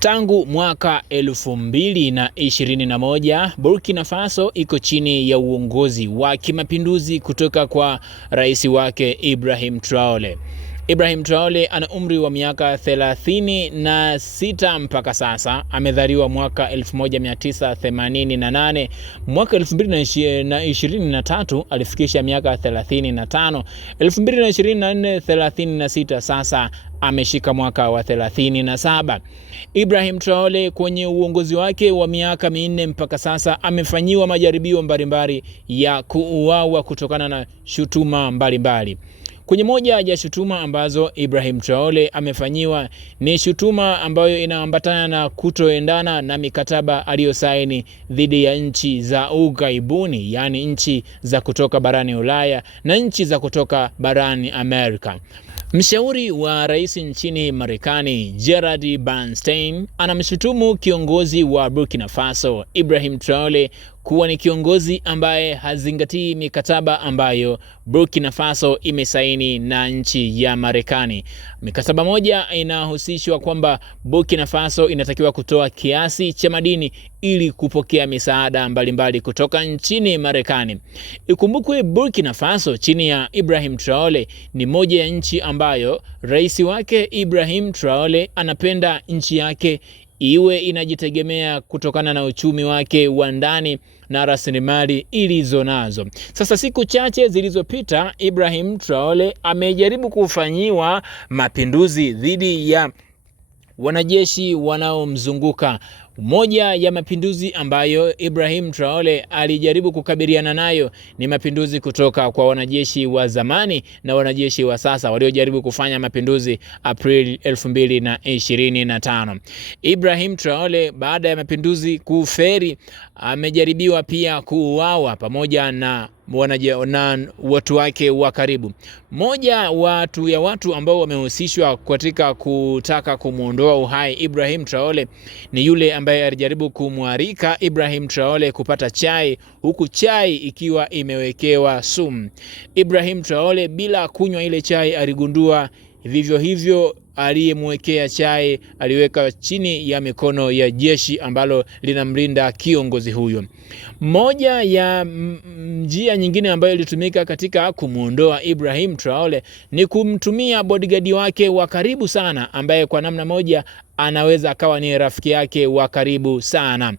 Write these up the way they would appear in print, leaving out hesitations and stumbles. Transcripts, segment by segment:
Tangu mwaka 2021, Burkina Faso iko chini ya uongozi wa kimapinduzi kutoka kwa rais wake Ibrahim Traore. Ibrahim Traore ana umri wa miaka 36 mpaka sasa. Amezaliwa mwaka 1988. Mwaka 2023 alifikisha miaka 35. 2024 36, sasa ameshika mwaka wa 37. Ibrahim Traore kwenye uongozi wake wa miaka 4 mpaka sasa amefanyiwa majaribio mbalimbali ya kuuawa kutokana na shutuma mbalimbali. Kwenye moja ya shutuma ambazo Ibrahim Traore amefanyiwa ni shutuma ambayo inaambatana na kutoendana na mikataba aliyosaini dhidi ya nchi za ughaibuni, yani nchi za kutoka barani Ulaya na nchi za kutoka barani Amerika. Mshauri wa rais nchini Marekani, Gerard Bernstein, anamshutumu kiongozi wa Burkina Faso Ibrahim Traore kuwa ni kiongozi ambaye hazingatii mikataba ambayo Burkina Faso imesaini na nchi ya Marekani. Mikataba moja inahusishwa kwamba Burkina Faso inatakiwa kutoa kiasi cha madini ili kupokea misaada mbalimbali kutoka nchini Marekani. Ikumbukwe Burkina Faso chini ya Ibrahim Traore ni moja ya nchi ambayo rais wake Ibrahim Traore anapenda nchi yake iwe inajitegemea kutokana na uchumi wake wa ndani na rasilimali ilizo nazo. Sasa siku chache zilizopita, Ibrahim Traore amejaribu kufanyiwa mapinduzi dhidi ya wanajeshi wanaomzunguka. Moja ya mapinduzi ambayo Ibrahim Traore alijaribu kukabiliana nayo ni mapinduzi kutoka kwa wanajeshi wa zamani na wanajeshi wa sasa waliojaribu kufanya mapinduzi Aprili 2025. Ibrahim Traore baada ya mapinduzi kuferi amejaribiwa pia kuuawa pamoja na watu wake wa karibu. Moja ya watu ambao wamehusishwa katika kutaka kumuondoa uhai Ibrahim Traore ni yule ambaye alijaribu kumwarika Ibrahim Traore kupata chai, huku chai ikiwa imewekewa sumu. Ibrahim Traore bila kunywa ile chai aligundua vivyo hivyo aliyemwekea chai aliweka chini ya mikono ya jeshi ambalo linamlinda kiongozi huyo. Moja ya njia nyingine ambayo ilitumika katika kumuondoa Ibrahim Traore ni kumtumia bodyguard wake wa karibu sana, ambaye kwa namna moja anaweza akawa ni rafiki yake wa karibu sana.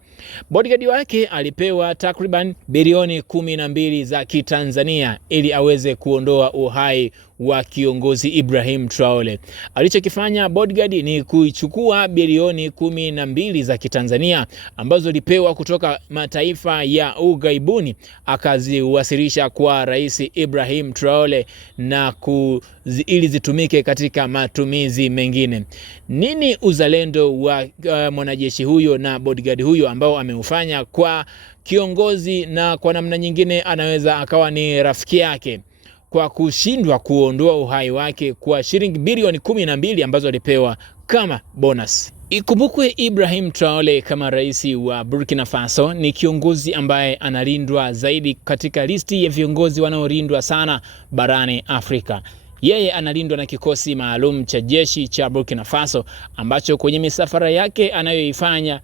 Bodyguard wake alipewa takriban bilioni 12 za Kitanzania ili aweze kuondoa uhai wa kiongozi Ibrahim Traore. Alichokifanya bodyguard ni kuichukua bilioni 12 za Kitanzania ambazo lipewa kutoka mataifa ya ughaibuni, akaziwasilisha kwa Rais Ibrahim Traore na ili zitumike katika matumizi mengine. Nini uzalendo wa mwanajeshi huyo na bodyguard huyo ambao ameufanya kwa kiongozi na kwa namna nyingine anaweza akawa ni rafiki yake, kwa kushindwa kuondoa uhai wake kwa shilingi bilioni 12 ambazo alipewa kama bonus? Ikumbukwe Ibrahim Traore kama rais wa Burkina Faso ni kiongozi ambaye analindwa zaidi katika listi ya viongozi wanaolindwa sana barani Afrika. Yeye analindwa na kikosi maalum cha jeshi cha Burkina Faso ambacho kwenye misafara yake anayoifanya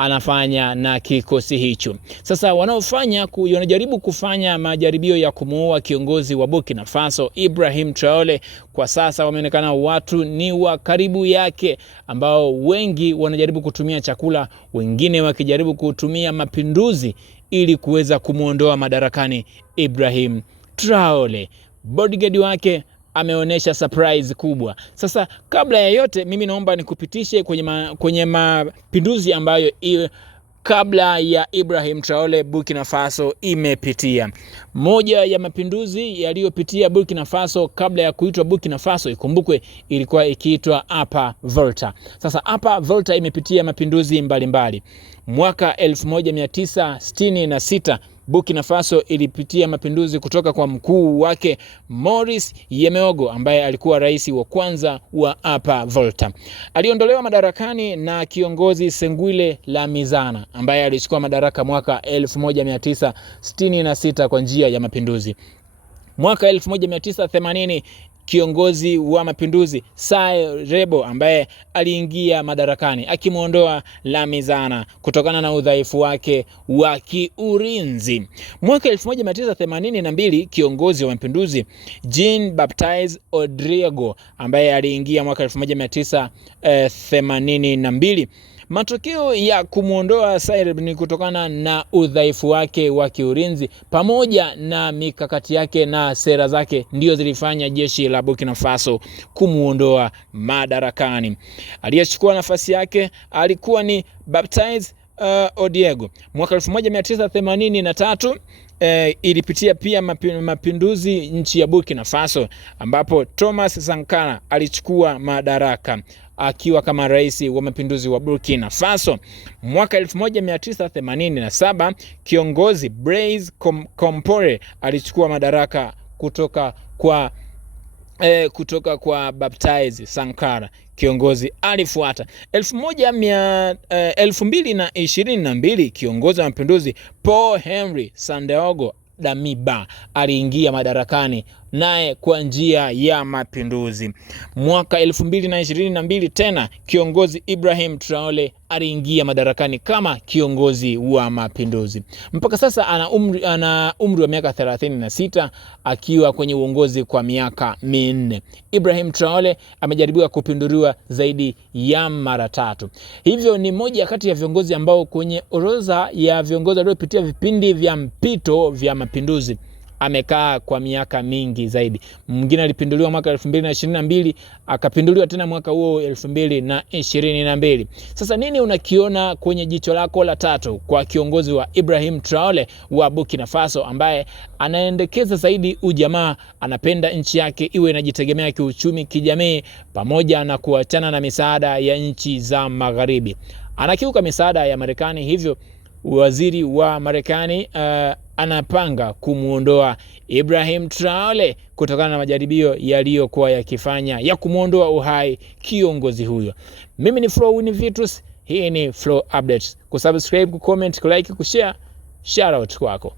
anafanya na kikosi hicho. Sasa wanajaribu kufanya majaribio ya kumuua kiongozi wa Burkina Faso Ibrahim Traore, kwa sasa wameonekana watu ni wa karibu yake ambao wengi wanajaribu kutumia chakula, wengine wakijaribu kutumia mapinduzi ili kuweza kumuondoa madarakani Ibrahim Traore. Bodyguard wake ameonyesha surprise kubwa. Sasa kabla ya yote, mimi naomba nikupitishe kwenye mapinduzi ambayo kabla ya Ibrahim Traore Burkina Faso imepitia. Moja ya mapinduzi yaliyopitia Burkina Faso kabla ya kuitwa Burkina Faso, ikumbukwe, ilikuwa ikiitwa Upper Volta. Sasa Upper Volta imepitia mapinduzi mbalimbali. Mwaka 1966 Burkina Faso ilipitia mapinduzi kutoka kwa mkuu wake Maurice Yemeogo ambaye alikuwa rais wa kwanza wa Upper Volta. Aliondolewa madarakani na kiongozi Senguile Lamizana ambaye alichukua madaraka mwaka 1966 kwa njia ya mapinduzi. Mwaka 1980 kiongozi wa mapinduzi Sai Rebo ambaye aliingia madarakani akimuondoa Ramizana kutokana na udhaifu wake wa kiulinzi. Mwaka 1982 kiongozi wa mapinduzi Jean Baptiste Odriego ambaye aliingia mwaka 1982. Matokeo ya kumuondoa Sai Rebo ni kutokana na udhaifu wake wa kiulinzi pamoja na mikakati yake na sera zake ndio zilifanya jeshi la Burkina Faso kumuondoa madarakani. Aliyechukua nafasi yake alikuwa ni Baptiste Odriego. Mwaka 1983 ilipitia pia mapinduzi nchi ya Burkina Faso ambapo Thomas Sankara alichukua madaraka akiwa kama rais wa mapinduzi wa Burkina Faso. Mwaka 1987 kiongozi Blaise Compaoré alichukua madaraka kutoka kwa Baptiste Sankara. Kiongozi alifuata. 2022 kiongozi wa mapinduzi Paul Henri Sandaogo Damiba aliingia madarakani naye kwa njia ya mapinduzi. Mwaka 2022 tena kiongozi Ibrahim Traore aliingia madarakani kama kiongozi wa mapinduzi. Mpaka sasa ana umri wa miaka 36 akiwa kwenye uongozi kwa miaka 4. Ibrahim Traore amejaribiwa kupinduliwa zaidi ya mara 3. Hivyo ni moja kati ya viongozi ambao kwenye orodha ya viongozi waliopitia vipindi vya mpito vya mapinduzi amekaa kwa miaka mingi zaidi. Mwingine alipinduliwa mwaka 2022, akapinduliwa tena mwaka huo 2022. Sasa nini unakiona kwenye jicho lako la tatu kwa kiongozi wa Ibrahim Traore wa Burkina Faso ambaye anaendekeza zaidi ujamaa, anapenda nchi yake iwe inajitegemea kiuchumi, kijamii pamoja na kuachana na misaada ya nchi za magharibi. Anakiuka misaada ya Marekani, hivyo waziri wa Marekani anapanga kumuondoa Ibrahim Traore kutokana na majaribio yaliyokuwa yakifanya ya kumuondoa uhai kiongozi huyo. Mimi ni Flow Winnie Vitus, hii ni Flow Updates. Kusubscribe, kucomment, kulike, kushare, shout out kwako.